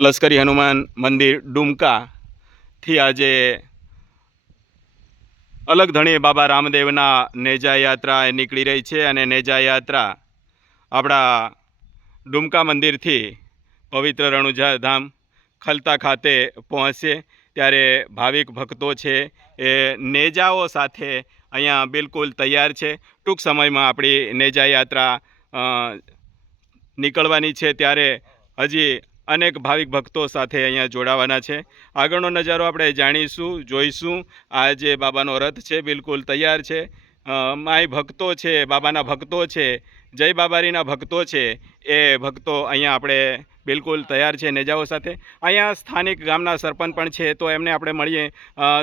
લશ્કરી હનુમાન મંદિર ડુમકાથી આજે અલગ ધણી બાબા રામદેવના નેજા યાત્રા નીકળી રહી છે અને નેજા યાત્રા આપણા ડુમકા મંદિરથી પવિત્ર રણુજા ધામ ખલતા ખાતે પહોંચશે। ત્યારે ભાવિક ભક્તો છે એ નેજાઓ સાથે અહીંયા બિલકુલ તૈયાર છે। ટૂંક સમયમાં આપણી નેજા યાત્રા નીકળવાની છે, ત્યારે હજી અનેક ભાવિક ભક્તો સાથે અહીંયા જોડાવાના છે। આગળનો નજારો આપણે જાણીશું, જોઈશું। આ જે બાબાનો રથ છે બિલકુલ તૈયાર છે। માય ભક્તો છે, બાબાના ભક્તો છે, જય બાબારીના ભક્તો છે, એ ભક્તો અહીંયા આપણે બિલકુલ તૈયાર છે નેજાઓ સાથે। અહીંયા સ્થાનિક ગામના સરપંચ પણ છે, તો એમને આપણે મળીએ।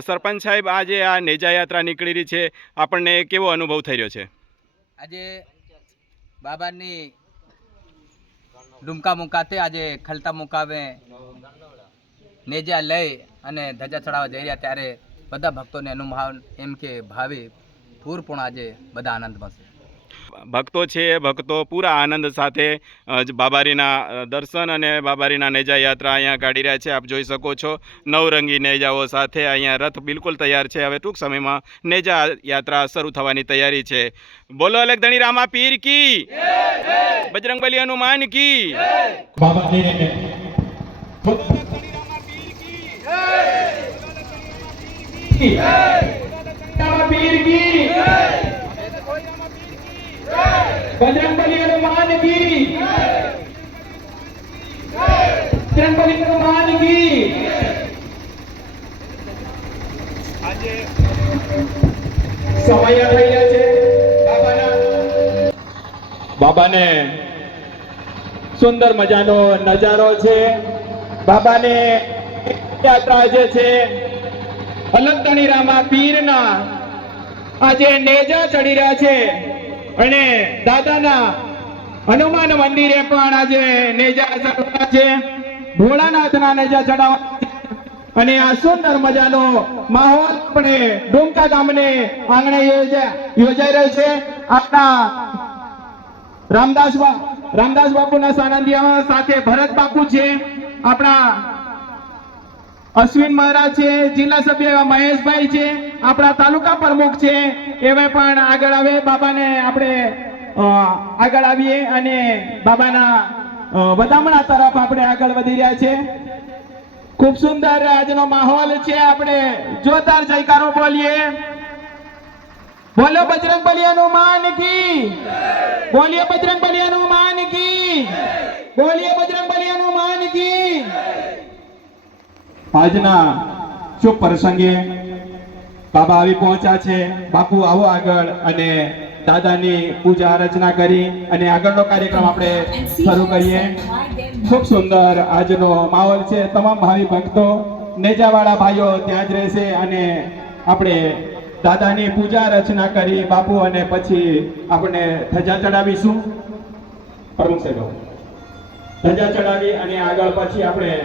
સરપંચ સાહેબ, આજે આ નેજા યાત્રા નીકળી રહી છે, આપણને કેવો અનુભવ થઈ રહ્યો છે? આજે બાબાની ડુમકા મુકાતે આજે ખલતા મુકામે નેજા લઈ અને ધજા ચડાવવા જઈ રહ્યા, ત્યારે બધા ભક્તોને અનુભવ એમ કે ભાવિ પૂરપૂર્ણ આજે બધા આનંદમાં છે। ભક્તો છે એ ભક્તો પૂરા આનંદ સાથે બાબારીના દર્શન અને બાબારીના નેજા યાત્રા અહીંયા કાઢી રહ્યા છે। આપ જોઈ શકો છો નવરંગી નેજાઓ સાથે અહીંયા રથ બિલકુલ તૈયાર છે। હવે ટૂંક સમયમાં નેજા યાત્રા શરૂ થવાની તૈયારી છે। બોલો અલગ ધણી રામા પીર કી જય, બજરંગબલી હનુમાન કી જય, બાબા पीर की बजरंगबली हनुमान की, बजरंगबली हनुमान की। આજે સમય થઈ ગયા છે બાબાને સુંદર મજાનો નજારો છે। બાબાને યાત્રા જે છે અલગ ધણી રામા પીરના આજે નેજા ચડી રહ્યા છે અને દાદાના હનુમાન મંદિરે પણ આજે નેજા ચડવાના છે, ભોળાનાથના નેજા ચડાવવાના અને આ સુંદર મજાનો માહોલ આપણે ડુમકા ગામને આંગણે યોજાઈ રહ્યો છે। આપણા રામદાસ બાપુના સાનિધ્યમાં સાથે ભરત બાપુ છે, આપણા અશ્વિન મહારાજ છે, જિલ્લા સભ્ય મહેશભાઈ છે, આપણા તાલુકા પ્રમુખ છે, એવા પણ આગળ આવે। બાબાને આપણે આગળ આવીએ અને બાબાના વધામણા તરફ આપણે આગળ વધી રહ્યા છે। ખૂબ સુંદર આજનો માહોલ છે। આપણે જોરદાર જયકારો બોલીએ, બોલો બજરંગબલી હનુમાન કી, બોલીએ બજરંગબલી હનુમાન કી, બોલીએ બજરંગબલી હનુમાન કી। આજના શુભ પ્રસંગે બાબા આવી પહોંચ્યા છે। બાપુ આવો આગળ અને દાદાની પૂજા અર્ચના કરી અને આગળનો કાર્યક્રમ આપણે શરૂ કરીએ। ખૂબ સુંદર આજનો માહોલ છે। તમામ ભાવિ ભક્તો નેજાવાળા ભાઈઓ ત્યાં જ રહેશે અને આપણે દાદાની પૂજા અર્ચના કરી બાપુ અને પછી આપણે ધજા ચડાવીશું। પ્રમુખ સાહેબ ધજા ચડાવી અને આગળ પછી આપણે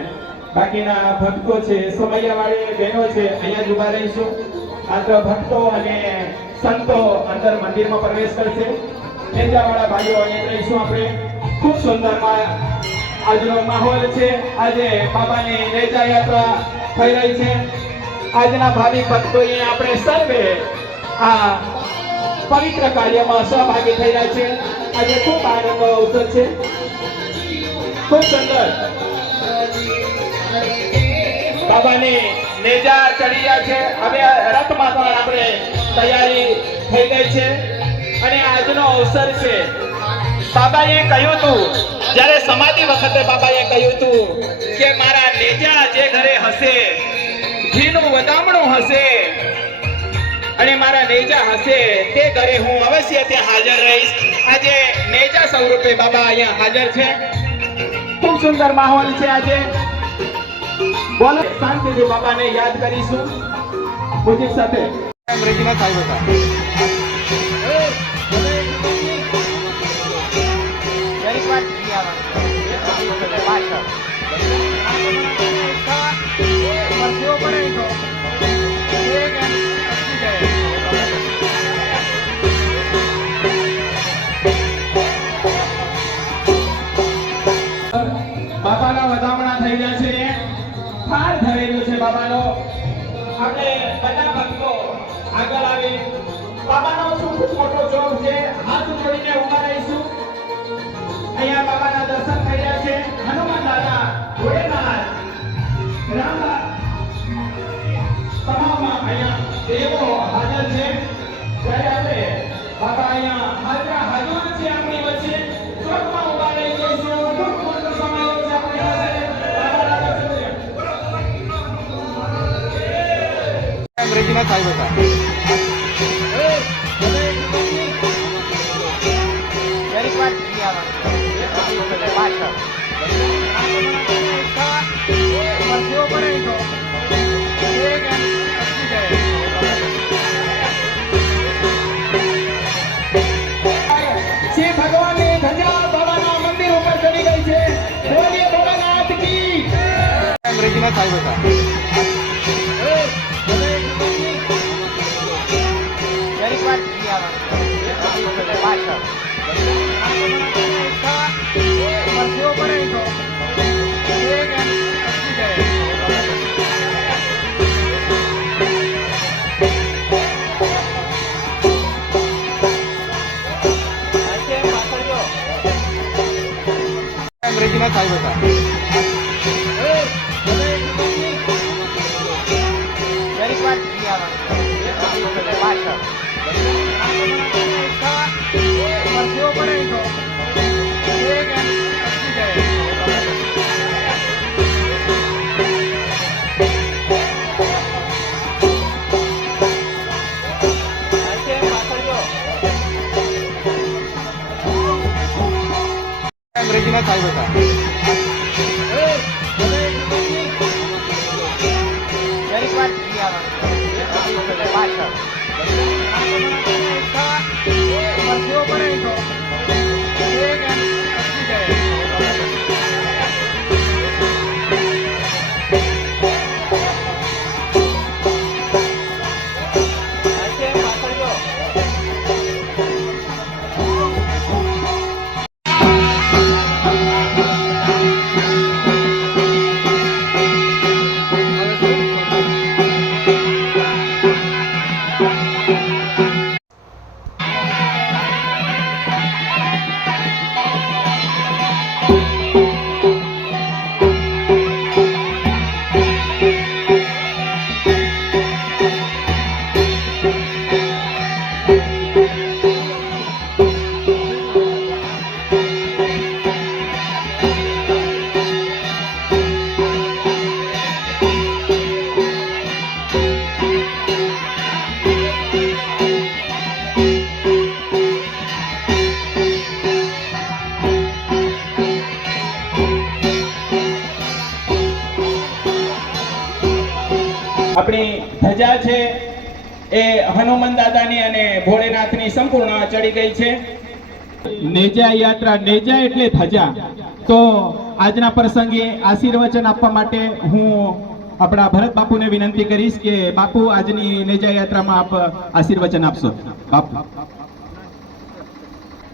બાકીના ભક્તો છે, સમયવાળી બહેનો છે, અહીંયા જ ઉભા રહીશું। માત્ર ભક્તો અને સંતો અંદર મંદિરમાં પ્રવેશ કરશે, નેજાવાળા ભાઈઓ અહીંયા રહીશું આપણે। ખૂબ સુંદર આજનો માહોલ છે। આજે બાબાની નેજા યાત્રા થઈ રહી છે। આજના ભાવિક ભક્તોએ આપણે સર્વે આ પવિત્ર કાર્યમાં સહભાગી થઈ રહ્યા છે। આજે ખૂબ આનંદનો અવસર છે, ખૂબ સુંદર બાબાની નેજા ચડી રહ્યા છે। હવે રથમાં પણ આપણે તૈયારી થઈ ગઈ છે અને આજનો અવસર છે। બાબાએ કહ્યું હતું, જ્યારે સમાધિ વખતે બાબાએ કહ્યું હતું કે મારા નેજા જે ઘરે હશે, ઘીનું વધામણું હશે અને મારા નેજા હશે, તે ઘરે હું અવશ્ય ત્યાં હાજર રહીશ। આજે નેજા સ્વરૂપે બાબા અહીંયા હાજર છે। ખૂબ સુંદર માહોલ છે આજે। બોલો શાંતિથી બાબાને યાદ કરીશું મ્યુઝિક સાથે। અંગ્રેજીમાં સાહેબ હતા બાબા બાબાના વધામણા થઈ રહ્યા છે. થાળ ધરેલો છે બાબાનો. આપણે બધા ભક્તો આગળ આવી બાબાનો ખૂબ મોટો ચોક છે. હાથ જોડીને ઊભા રહીશું. અહીંયા બાબાના દર્શન થઈ રહ્યા છે. હનુમાન દાદા, ભોળેનાથ, રામ, તમામ અહીંયા દેવો હાજર છે. ત્યારે આપણે બાબા અહીંયા હાજર છે આપણી વચ્ચે. ચોકમાં ઊભા રહી જઈશું. ખૂબ મોટો સમય છે આપણી પાસે. બાબાના દર્શન કર્યા. અંગ્રેજીમાં સાહેબ હતા. શ્રી ભગવાનની ધજા બાબાના મંદિર ઉપર ચડી ગઈ છે. બોલીએ ભોળાનાથ કી. અંગ્રેજીમાં સાહેબ હતા. અંગ્રેજીમાં સાહેબ હતા. અંગ્રેજીમાં સાહેબ હતા. આપણી ધજા છે એ હનુમાન દાદાની અને ભોળેનાથની સંપૂર્ણ ચડી ગઈ છે. નેજા યાત્રા, નેજા એટલે ધજા. તો આજના પ્રસંગે આશીર્વચન આપવા માટે હું આપણા ભરત બાપુને વિનંતી કરીશ કે બાપુ આજની નેજા યાત્રામાં આપ આશીર્વચન આપશો. બાપુ.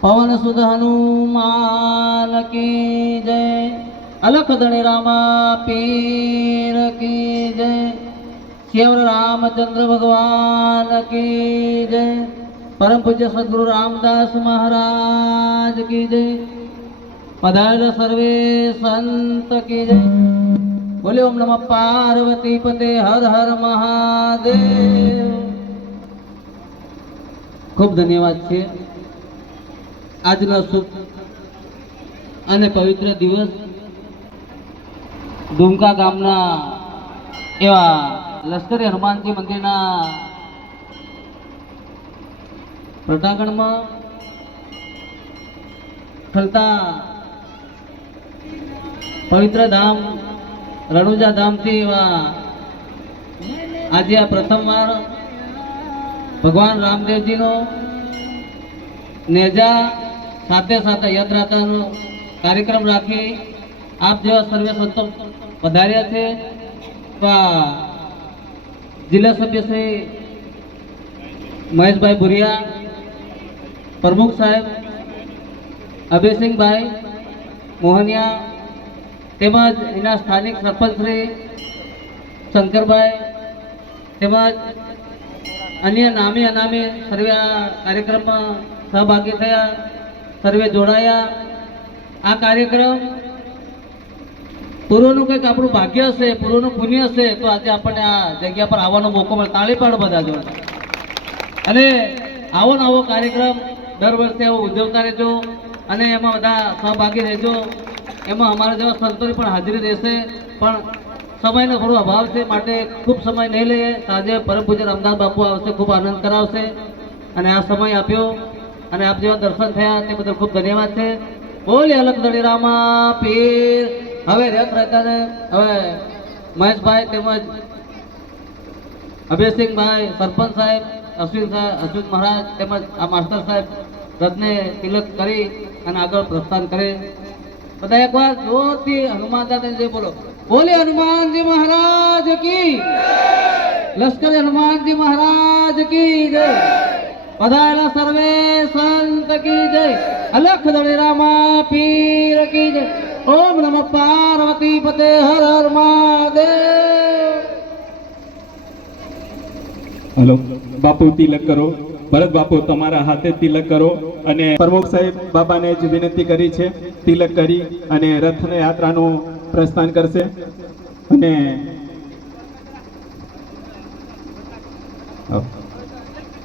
પવન સુધ હનુમાન કી જય, અલખ ધણી રામા પીર કી જય, કેવલ રામચંદ્ર ભગવાન કી જય, પરમ પૂજ્ય સદગુરુ રામદાસ મહારાજ કી જય, પધારેલા સર્વે સંત કી જય. બોલે ઓમ નમઃ પાર્વતી પતે, હર હર મહાદેવ. ખૂબ ધન્યવાદ છે. આજનો શુભ અને પવિત્ર દિવસ ડુમકા ગામના એવા લશ્કરી હનુમાનજી મંદિરના પ્રટાગણમાં ખલતા પવિત્ર ધામ રણુજા ધામથી એવા આજે આ પ્રથમવાર ભગવાન રામદેવજીનો નેજા સાથે સાથે યાત્રાનો કાર્યક્રમ રાખી આપ જેવા સર્વે સંતો પધાર્યા છે. જિલ્લા સભ્ય શ્રી મહેશભાઈ ભુરિયા, પ્રમુખ સાહેબ અભયસિંહભાઈ મોહનિયા, તેમજ એના સ્થાનિક સરપંચ શ્રી શંકરભાઈ તેમજ અન્ય નામી અનામી સર્વે આ કાર્યક્રમમાં સહભાગી થયા, સર્વે જોડાયા. આ કાર્યક્રમ પૂર્વનું કંઈક આપણું ભાગ્ય હશે, પૂર્વનું પુણ્ય હશે તો આજે આપણને આ જગ્યા પર આવવાનો મોકો મળે. તાળી પાડો બધા જોડે. અને આવો નવો કાર્યક્રમ દર વર્ષે આવો ઉજવતા રહેજો અને એમાં બધા સહભાગી રહેજો. એમાં અમારા જેવા સંતોની પણ હાજરી રહેશે, પણ સમયનો થોડો અભાવ છે માટે ખૂબ સમય નહીં લઈએ. આજે પરમ પૂજ્ય રામદાસ બાપુ આવશે, ખૂબ આનંદ કરાવશે અને આ સમય આપ્યો અને આપ જેવા દર્શન થયા તે બદલ ખૂબ ધન્યવાદ છે. બોલી અલગ દળી રામા પીર. હવે રથ રહેતાને હવે મહેશભાઈ તેમજ અભયસિંહભાઈ, સરપંચ સાહેબ, અશ્વિન મહારાજ તેમજ આ માસ્ટર સાહેબ રથને તિલક કરી અને આગળ પ્રસ્થાન કરે. બધા એકવાર જોરથી હનુમાન દાદાને જય બોલો. બોલે હનુમાનજી મહારાજ કી, લશ્કર હનુમાનજી મહારાજ કી જય. પધારેલા સર્વે સંત કી જય. અલખ દળી રામા પીર કી જય. ઓમ નમઃ પાર્વતી પતે હર હર મહાદેવ. હલો બાપુ તિલક કરો. ભરત બાપુ તમારા હાથે તિલક કરો અને પ્રમુખ સાહેબ બાબાને જ વિનંતી કરી છે તિલક કરી અને રથ યાત્રાનું પ્રસ્થાન કરશે. અને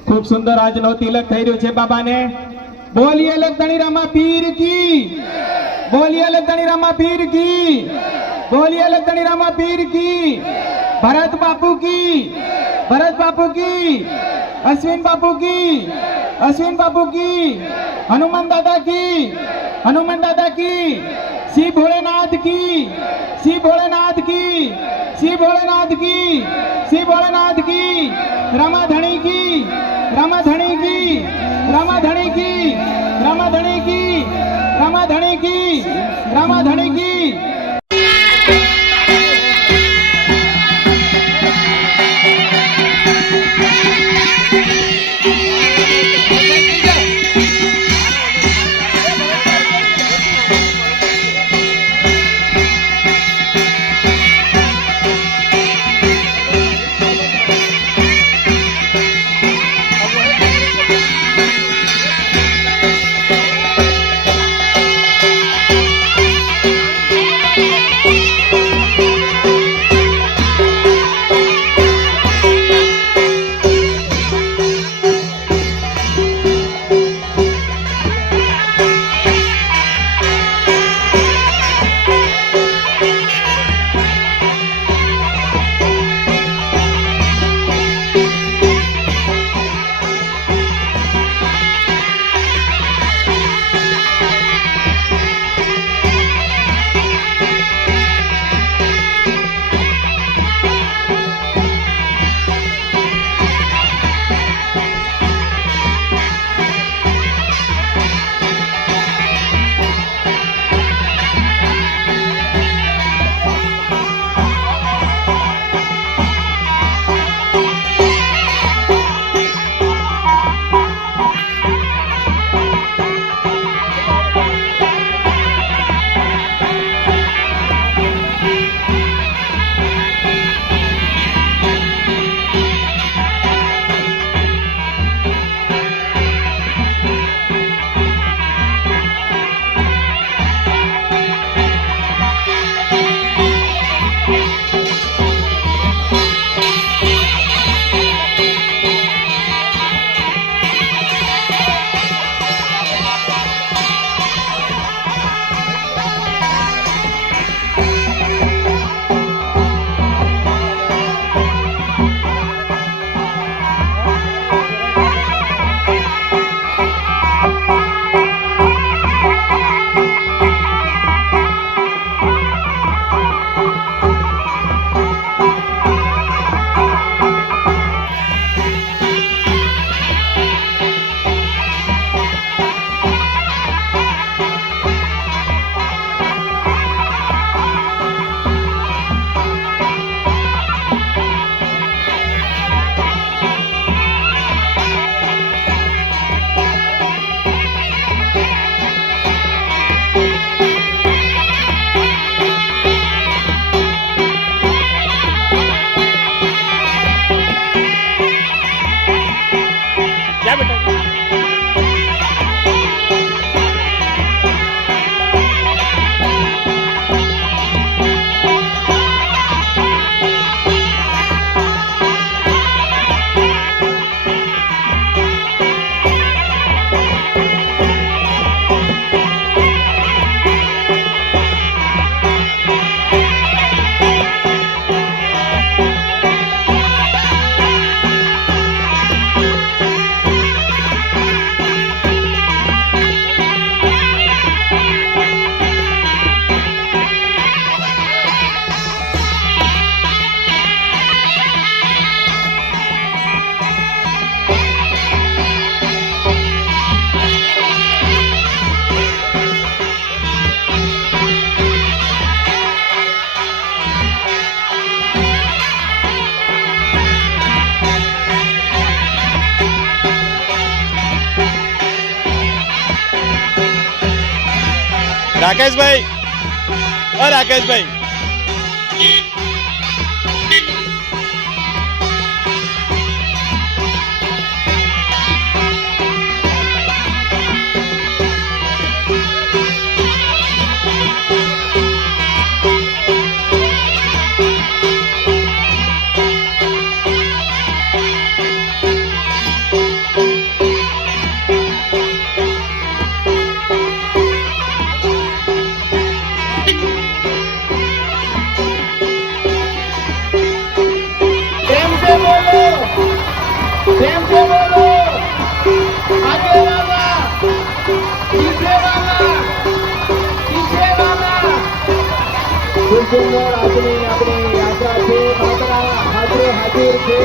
ખૂબ સુંદર આજનો તિલક થઈ રહ્યો છે બાબાને. બોલીએ લખધણી રામા પીર કી, બોલીએ લખધણી રામા પીર કી, બોલીએ લખધણી રામા પીર કી. ભરત બાપુ કી, भरत बापू की, अश्विन बापू की, अश्विन बापू की, हनुमान दादा की, हनुमान दादा की, श्री भोलेनाथ की, श्री भोलेनाथ की, श्री भोलेनाथ की, श्री भोलेनाथ की. रामाधणी की, रामाधणी की, रामाधणी की, रामाधणी की, रामाधणी की, रामाधणी की. રાકેશભાઈ, રાકેશભાઈ, આપણી યાત્રા છે હાજર હાજર છે.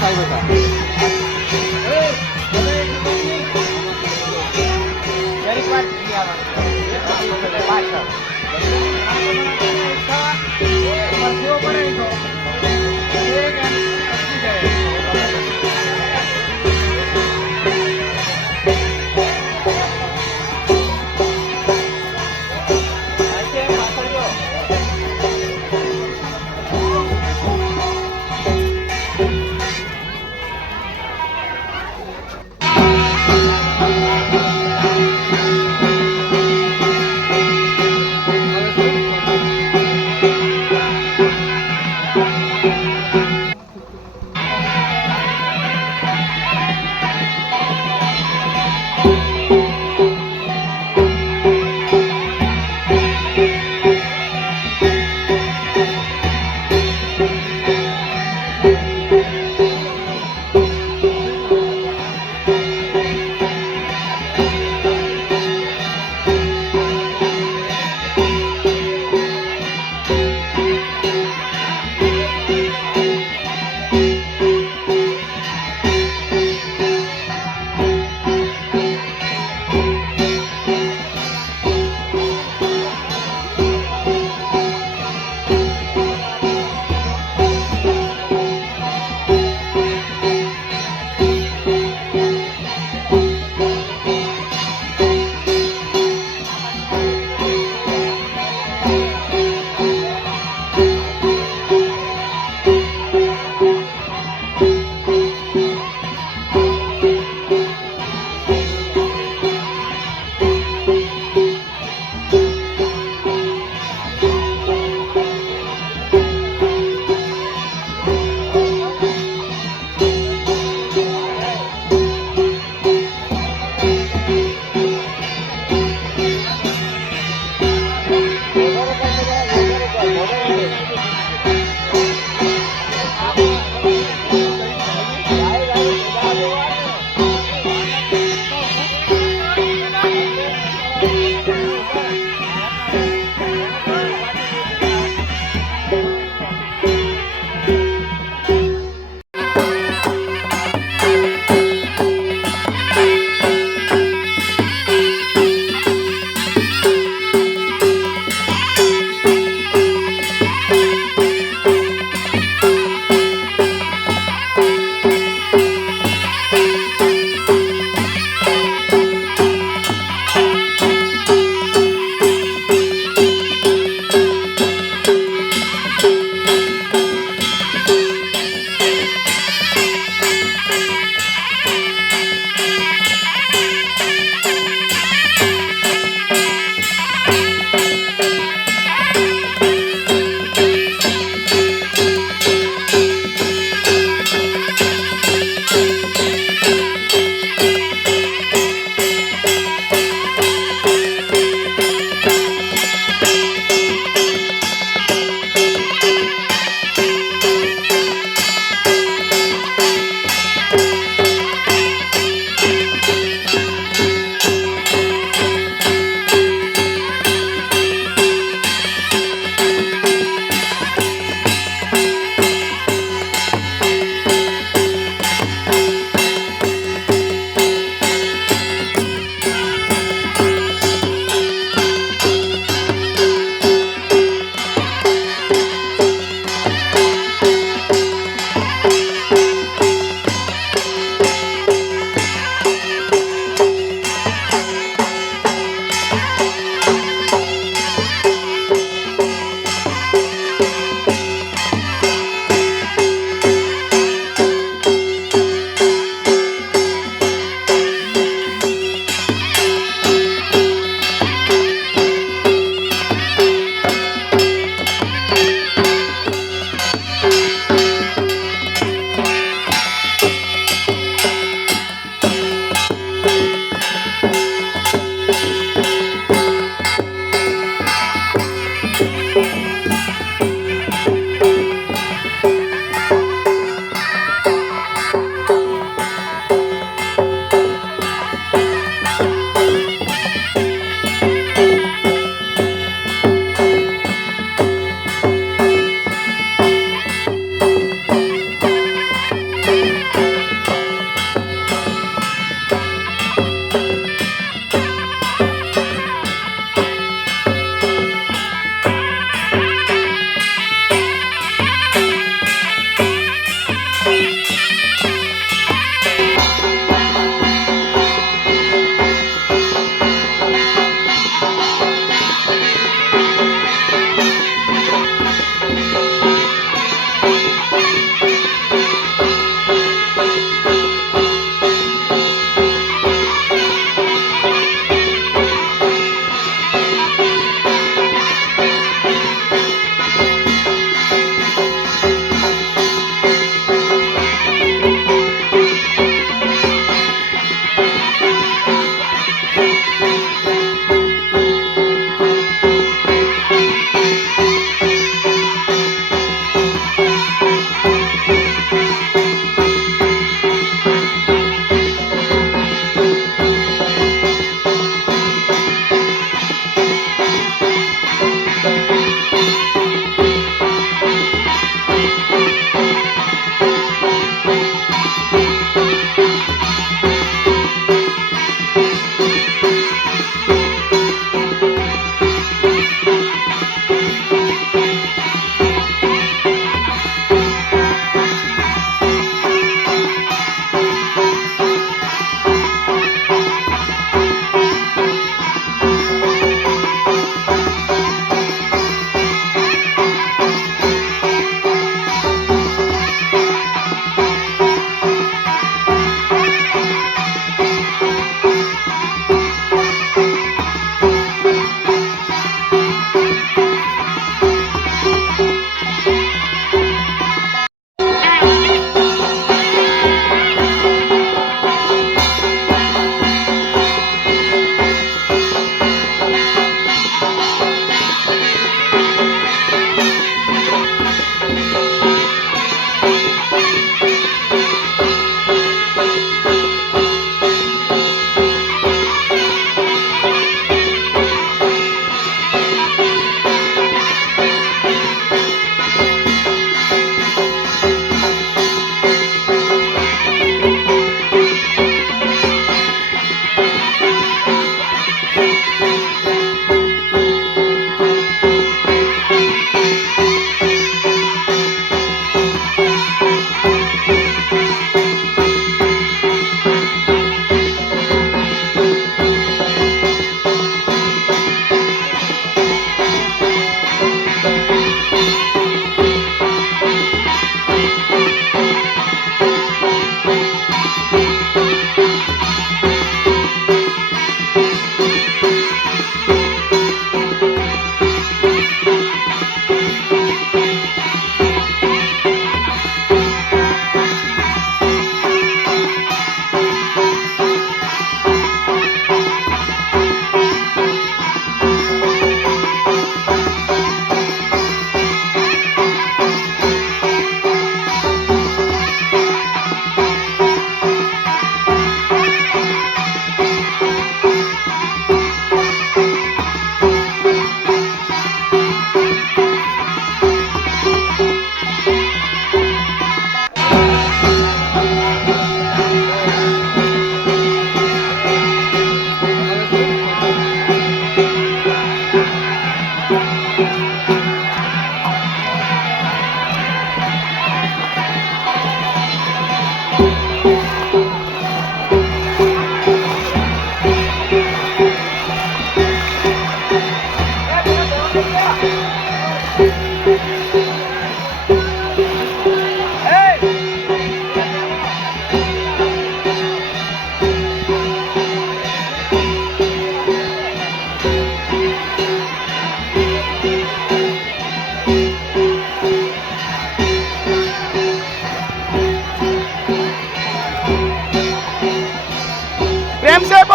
સાહેબ હતા.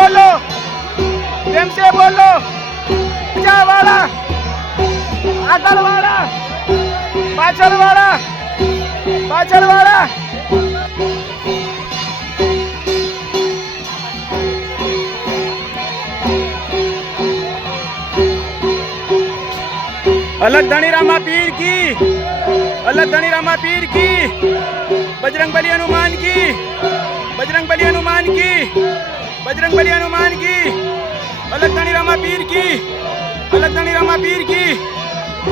બોલો, પ્રેમ સે બોલો. વાળા, આગળ વાળા, પાછળ વાળા, પાછળ વાળા. अलग धनी रामा पीर की, अलग धनी रामा पीर की, बजरंग बली हनुमान की, बजरंग बली हनुमान की, बजरंग बली हनुमान की, अलग धनी रामा पीर की, अलग धनी रामा पीर की,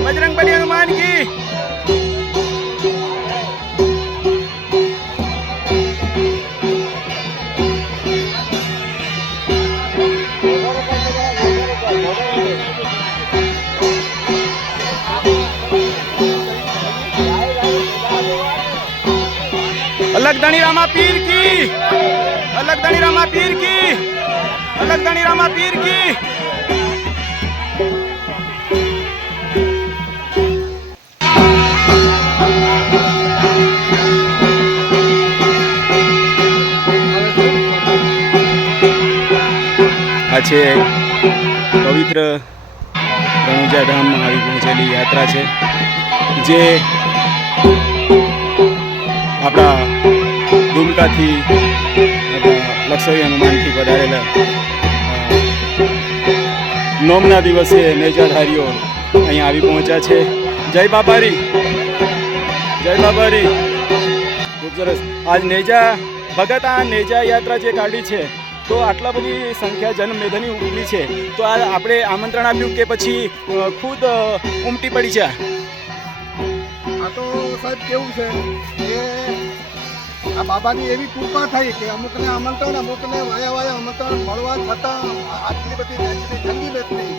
बजरंग बली हनुमान की. अलग धनी रामा पीर की, अलग धनी रामा पीर की, अलग धनी रामा पीर की. આ છે પવિત્ર રણુજા ધામમાં આવી પહોંચેલી યાત્રા છે, જે આપણા ડુમકાથી લક્ષવી હનુમાનથી પધારેલા નોમના દિવસે નેજાધારીઓ અહીંયા આવી પહોંચ્યા છે. જય બાબારી, જય બાબારી. ખૂબ સરસ. આજ નેજા ભગત આ નેજા યાત્રા જે કાઢી છે, તો આટલા બધી સંખ્યા જનમેદની ઉમટી છે, તો આ આપણે આમંત્રણ આપ્યું કે પછી ખુદ ઉમટી પડી છે? આ તો સાહેબ કેવું છે કે આ બાબાની એવી કૃપા થઈ કે અમુકને આમંત્રણ, અમુકને વાયા વાયા આમંત્રણ મળવા છતાં આટલી બધી જંગી બેઠની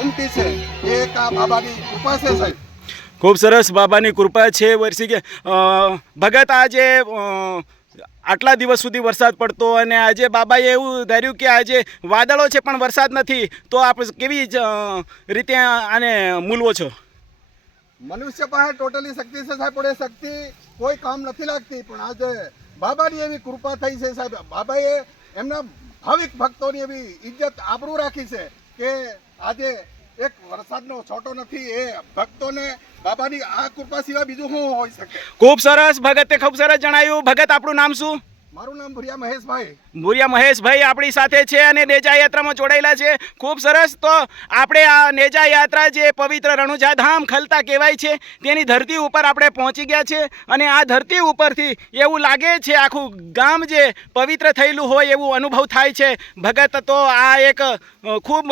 ઉમટી છે, એ એક આ બાબાની કૃપા છે સાહેબ. ખૂબ સરસ, બાબાની કૃપા છે. વર્ષી કે ભગત આજે આટલા દિવસ સુધી વરસાદ પડતો, અને આજે બાબાએ એવું ધાર્યું કે આજે વાદળો છે પણ વરસાદ નથી, તો આપ કેવી રીતે આને મૂલવો છો? મનુષ્ય પાસે ટોટલી શક્તિ છે સાહેબ, પણ એ શક્તિ કોઈ કામ નથી લાગતી, પણ આજે બાબાની એવી કૃપા થઈ છે સાહેબ. બાબાએ એમના ભાવિક ભક્તોની એવી ઇજ્જત આબરૂ રાખી છે કે આજે એક વરસાદનો છોટો નથી, એ ભક્તોને બાબાની આ કૃપા સિવાય બીજું શું હોઈ શકે. ખૂબ સરસ ભગતે, ખૂબ સરસ જણાવ્યું. ભગત, આપણું નામ શું? મારું નામ ભુરિયા મહેશભાઈ. ભુરિયા મહેશભાઈ આપણી સાથે છે અને નેજા યાત્રામાં જોડાયેલા છે. ખૂબ સરસ. તો આપણે આ નેજા યાત્રા જે પવિત્ર રણુજા ધામ ખલતા કહેવાય છે, તેની ધરતી ઉપર આપણે પહોંચી ગયા છે, અને આ ધરતી ઉપરથી એવું લાગે છે આખું ગામ જે પવિત્ર થયેલું હોય એવું અનુભવ થાય છે. ભગત, તો આ એક ખૂબ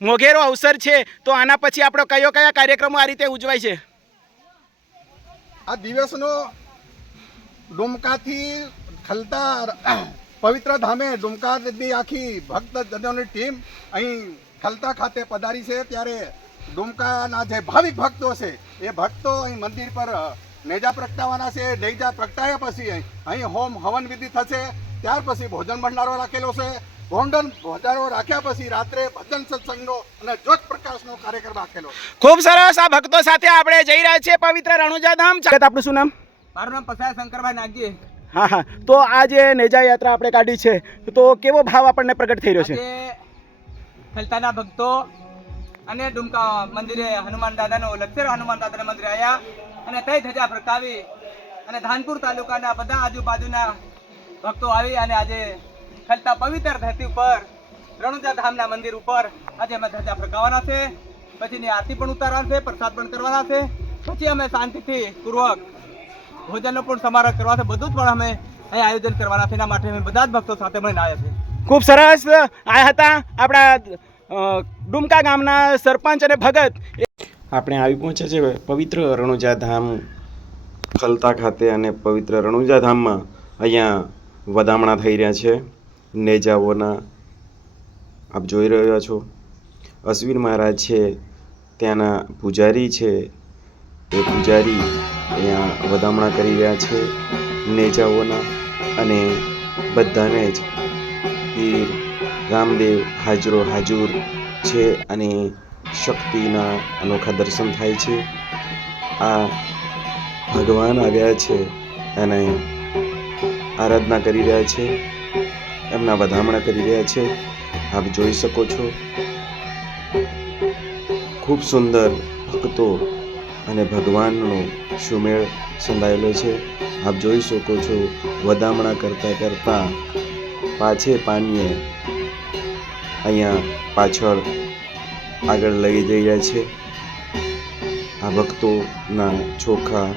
મોઘેરો અવસર છે, તો આના પછી આપણો કયા કાર્યક્રમો આ રીતે ઉજવાય છે? આ દિવસનો ડુમકાથી ખલતા પવિત્ર ધામે ડુમકાની આખી ભક્તજનોની ટીમ અહીં ખલતા ખાતે પધારી છે, ત્યારે ડુમકાના જે ભાવિક ભક્તો છે એ ભક્તો અહીં મંદિર પર નેજા પ્રગટાવવાના છે. નેજા પ્રગટાયા પછી અહીં હોમ હવન વિધિ થશે, ત્યાર પછી ભોજન ભંડારો રાખેલો છે. ભોજન ભંડારો રાખ્યા પછી રાત્રે ભજન સત્સંગનો અને જ્યોત પ્રકાશનો કાર્યક્રમ રાખેલો. ખૂબ સરસ. આ ભક્તો સાથે આપણે જઈ રહ્યા છીએ પવિત્ર રણુજા ધામ. આપણું શું નામ? મારું નામ પસાય શંકરભાઈ નાગજી. હા હા. તો આ જે નેજા યાત્રા આપણે કાઢી છે, તો કેવો ભાવ આપણને પ્રગટ થઈ રહ્યો છે? ખલતાના ભક્તો અને ડુમકા મંદિરે હનુમાન દાદાનો લક્ષેર હનુમાન દાદાના મંદિરે આવ્યા અને તઈ ધજા પ્રગટાવી, અને ધાનપુર તાલુકાના બધા આજુબાજુના ભક્તો આવી અને આજે ખલતા પવિત્ર ધરતી ઉપર રણુજા ધામના મંદિર ઉપર આજે અમે ધજા પ્રગટાવવાના છે. પછીની આરતી પણ ઉતારવાના છે, પ્રસાદ પણ કરવાના છે. પછી અમે શાંતિથી પૂર્વક ભોજનનો પણ સમારોહ કરવા છે. બધું જ પણ અમે અહીં આયોજન કરવાના છે. એના માટે અમે બધા જ ભક્તો સાથે મળીને આવ્યા છીએ. ખૂબ સરસ. આ હતા આપણા ડુમકા ગામના સરપંચ અને ભગત. આપણે આવી પહોંચ્યા છે પવિત્ર રણુજા ધામ ખલતા ખાતે, અને પવિત્ર રણુજા ધામમાં અહીંયા વધામણા થઈ રહ્યા છે નેજાઓના. આપ જોઈ રહ્યા છો અશ્વિન મહારાજ છે, ત્યાંના પૂજારી છે, એ પૂજારી અહીંયા વધામણા કરી રહ્યા છે નેજાઓના, અને બધાને જ પીર રામદેવ હાજર છે, અને શક્તિના અનોખા દર્શન થાય છે. આ ભગવાન આવ્યા છે અને આરાધના કરી રહ્યા છે, એમના વધામણા કરી રહ્યા છે. આપ જોઈ શકો છો ખૂબ સુંદર ભક્તો અને ભગવાનનો સુમેળ સંધાયેલો છે. આપ જોઈ શકો છો વધામણા કરતા કરતા પાછે પાનીએ અહીંયા પાછળ આગળ લઈ જઈ રહ્યા છે. આ ભક્તોના ચોખા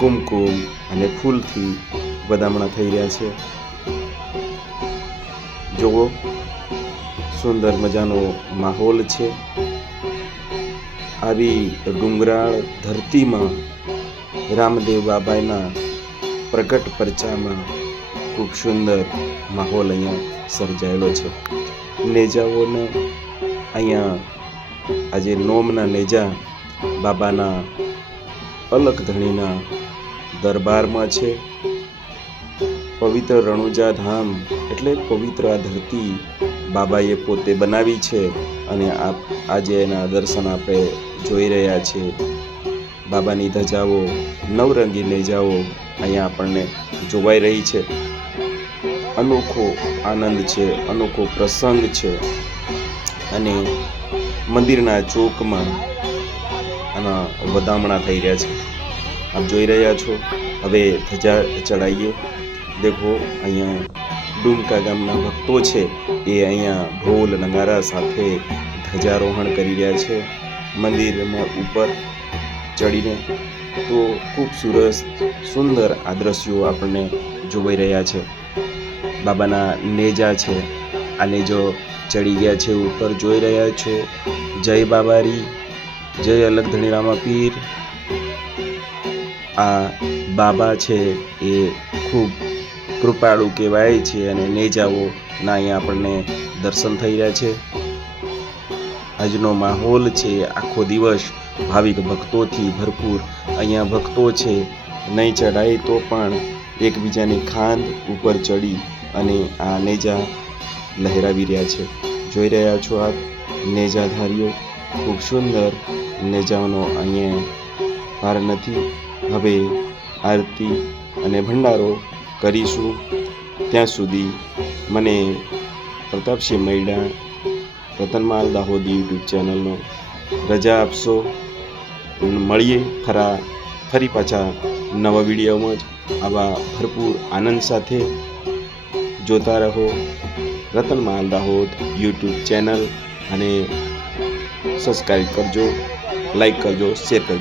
કુમકુમ અને ફૂલથી વધામણા થઈ રહ્યા છે. જુઓ સુંદર મજાનો માહોલ છે. આવી ડુંગરાળ ધરતીમાં રામદેવ બાબાના પ્રગટ પરચામાં ખૂબ સુંદર માહોલ અહીંયા સર્જાયેલો છે. નેજાઓને અહીંયા આજે નોમના નેજા બાબાના અલગ ધણીના દરબારમાં છે. પવિત્ર રણુજા ધામ એટલે પવિત્ર આ ધરતી બાબાએ પોતે બનાવી છે અને આજે એના દર્શન આપણે જોઈ રહ્યા છીએ. બાબાની ધજાઓ નવરંગી નેજાઓ અહીંયા આપણને જોવાઈ રહી છે. અનોખો આનંદ છે, અનોખો પ્રસંગ છે અને મંદિરના ચોકમાં આના વધામણા થઈ રહ્યા છે. આપ જોઈ રહ્યા છો. હવે ધજા ચડાવીએ. દેખો અહીંયા ડુમકા ગામના ભક્તો છે એ અહીંયા ઢોલ નગારા સાથે ધજારોહણ કરી રહ્યા છે મંદિરમાં ઉપર ચડીને. તો ખૂબ સરસ સુંદર આ દ્રશ્યો આપણને જોવાઈ રહ્યા છે. બાબાના નેજા છે, આ નેજો ચડી ગયા છે ઉપર, જોઈ રહ્યા છો. જય બાબારી, જય અલગ ધણીરામા પીર. આ બાબા છે એ ખૂબ કૃપાળુ કહેવાય છે અને નેજાઓના અહીંયા આપણને દર્શન થઈ રહ્યા છે. આજનો માહોલ છે આખો દિવસ ભાવિક ભક્તોથી ભરપૂર. અહીંયા ભક્તો છે નહીં ચડાય તો પણ એકબીજાની ખાંદ ઉપર ચડી અને આ નેજા લહેરાવી રહ્યા છે. જોઈ રહ્યા છો આપ નેજાધારીઓ. ખૂબ સુંદર નેજાઓનો અહીંયા પાર નથી. હવે આરતી અને ભંડારો કરીશું. ત્યાં સુધી મને પ્રતાપસિંહ મૈડા રતનમાલ દાહોદી યુટ્યુબ ચેનલનો રજા આપશો. મળીએ ફરી પાછા નવા વિડીયોમાં જ આવા ભરપૂર આનંદ સાથે. જોતા રહો રતનમાલ દાહોદ યુટ્યુબ ચેનલ અને સબસ્ક્રાઈબ કરજો, લાઈક કરજો, શેર કરજો.